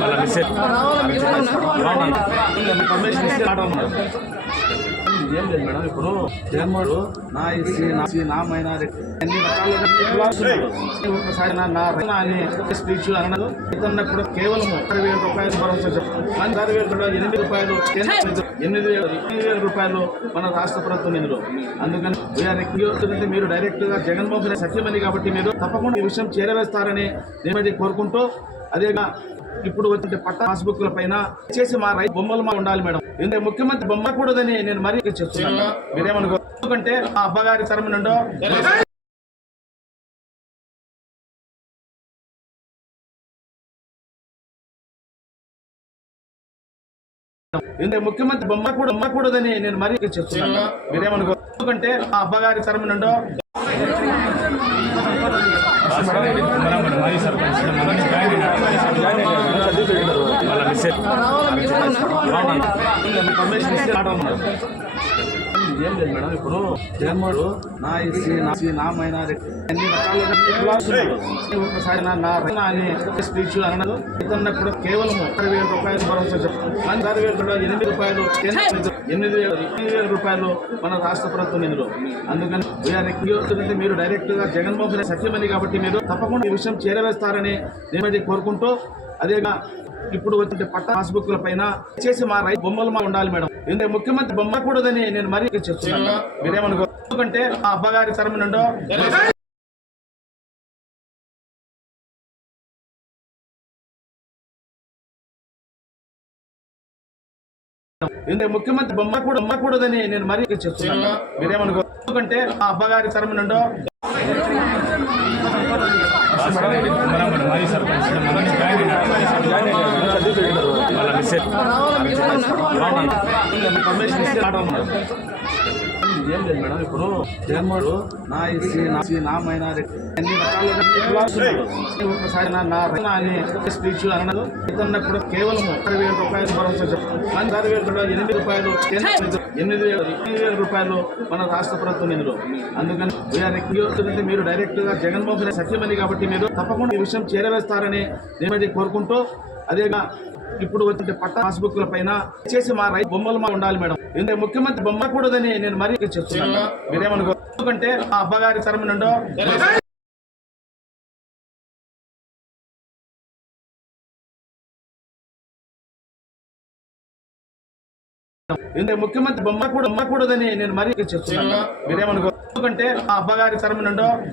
వాళ్ళ missus permission ఇస్తే ఏం లేదు మేడం ఇప్పుడు జగన్మోహన్ నా ఎస్సీ నా నా మైనారిటీ. అన్ని రకాలుగా ఒకసారి నా అని స్పీచ్ అన్నారు ఇతన్నప్పుడు కేవలం ఇరవై వేల రూపాయలు భరోసా చెప్తాను కానీ అరవై వేలు ఎనిమిది రూపాయలు ఎనిమిది వేలు ఎనిమిది వేల రూపాయలు మన రాష్ట్ర ప్రభుత్వం నిధులు అందుకని వీఆర్ ఎక్కువ మీరు డైరెక్ట్గా జగన్మోహన్ రెడ్డి సత్యమని కాబట్టి మీరు తప్పకుండా ఈ విషయం చేరవేస్తారని నేను కోరుకుంటూ అదేగా ఇప్పుడు వచ్చిన పట్ట పాస్బుక్ల పైన చేసి మా రైతు బొమ్మలు మా ఉండాలి మేడం. ఎందుకంటే ముఖ్యమంత్రి బొమ్మ కూడదని నేను మరీ చెప్తున్నాను. మీరేమనుకో ఎందుకంటే ఆ అబ్బగారి తరము నుండో ఎందుకంటే ముఖ్యమంత్రి బొమ్మ కూడా బొమ్మ కూడదని నేను మరీ చెప్తున్నాను. మీరేమనుకో ఎందుకంటే ఆ అబ్బగారి తరము నుండో వాళ్ళ మిస్సెస్ ఏం లేదు మేడం ఇప్పుడు జగన్మోహన్ నా ఎస్సీ నా నా మైనారిటీ. అన్ని రకాలుగా ఒకసారి నా అని స్పీచ్ అన్నారు ఇతన్నప్పుడు కేవలం ఇరవై వేల రూపాయలు భరోసా చెప్తాను ఆరు వేల వేలు ఎనిమిది రూపాయలు ఎనిమిది వేలు ఎనిమిది వేల రూపాయలు మన రాష్ట్ర ప్రభుత్వం నిధులు అందుకని వీఆర్ ఎక్కువ మీరు డైరెక్ట్గా జగన్మోహన్ రెడ్డి సత్యమని కాబట్టి మీరు తప్పకుండా ఈ విషయం చేరవేస్తారని నేను కోరుకుంటూ అదేగా ఇప్పుడు వచ్చిన పట్ట పాస్బుక్ల పైన చేసి మా రైతు బొమ్మలు మా ఉండాలి మేడం. ఎందుకంటే ముఖ్యమంత్రి బొమ్మ కూడదని నేను మరీ చెప్తున్నాను. మీరేమనుకో ఎందుకంటే ఆ అబ్బగారి తరము నుండో ఎందుకంటే ముఖ్యమంత్రి బొమ్మ కూడా బొమ్మ కూడదని నేను మరీ చెప్తున్నాను. మీరేమనుకో ఎందుకంటే ఆ అబ్బగారి తరము నుండో సర్పంచ్. మొదటి పర్మిషన్ ఇస్తే ఏం లేదు మేడం ఇప్పుడు జగన్మోహన్ నా ఎస్సీ నా నా మైనారిటీ అన్ని ఒకసారి నా అని స్పీచ్ అన్నారు ఇతన్నప్పుడు కేవలం అరవై వేల రూపాయలు. భరోసా చెప్తాను ఆరు వేల రూపాయలు ఎనిమిది రూపాయలు ఎనిమిది వేలు ఎనిమిది వేల రూపాయలు మన రాష్ట్ర ప్రభుత్వం నిధులు అందుకని వీఆర్ ఎక్కువ మీరు డైరెక్ట్గా జగన్మోహన్ రెడ్డి సత్యమని కాబట్టి మీరు తప్పకుండా ఈ విషయం చేరవేస్తారని నేను కోరుకుంటూ అదేగా ఇప్పుడు వచ్చిన పట్ట ల పైన చేసి మా రైతు బొమ్మలు మా ఉండాలి మేడం. ఎందుకంటే ముఖ్యమంత్రి బొమ్మ కూడదని నేను మరీ చెప్తున్నాను. మీరేమనుకో ఎందుకంటే ఆ అబ్బగారి తరము నుండో ఎందుకంటే ముఖ్యమంత్రి బొమ్మ కూడా బొమ్మ కూడదని నేను మరీ చెప్తున్నాను. మీరేమనుకో ఎందుకంటే ఆ అబ్బగారి తరము నుండో